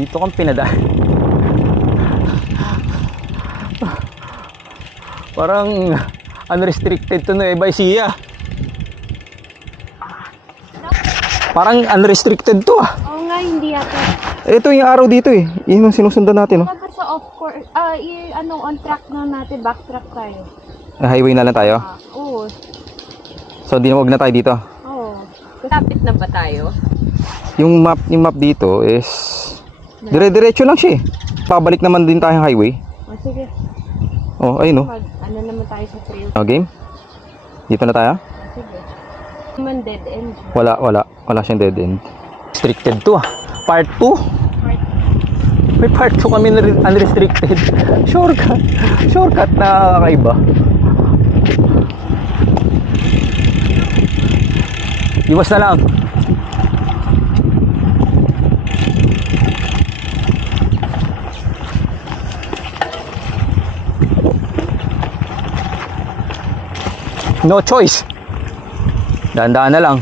Dito kang pinadaan. Parang unrestricted to Nueva Ecija. Parang unrestricted to ah. Oo nga, hindi ako. Ito yung araw dito eh. Yun yung sinusundan natin. Oh. Kapag sa off course, on track na natin, backtrack tayo. Highway na lang tayo. Oo. So di na, wag na tayo dito. Oo. Kapit na ba tayo? Yung map dito is dire-diretso lang siya eh. Pabalik naman din tayong highway. O sige. Oh, ayun oh. Ano naman tayo sa trail? Oh, game. Dito na tayo. Sige. Naman dead end. Wala siyang dead end. Restricted to ah. Part 2. May part 2 kami na unrestricted. Shortcut na kakaiba. Iwas na lang. No choice. Dahan-dahan na lang.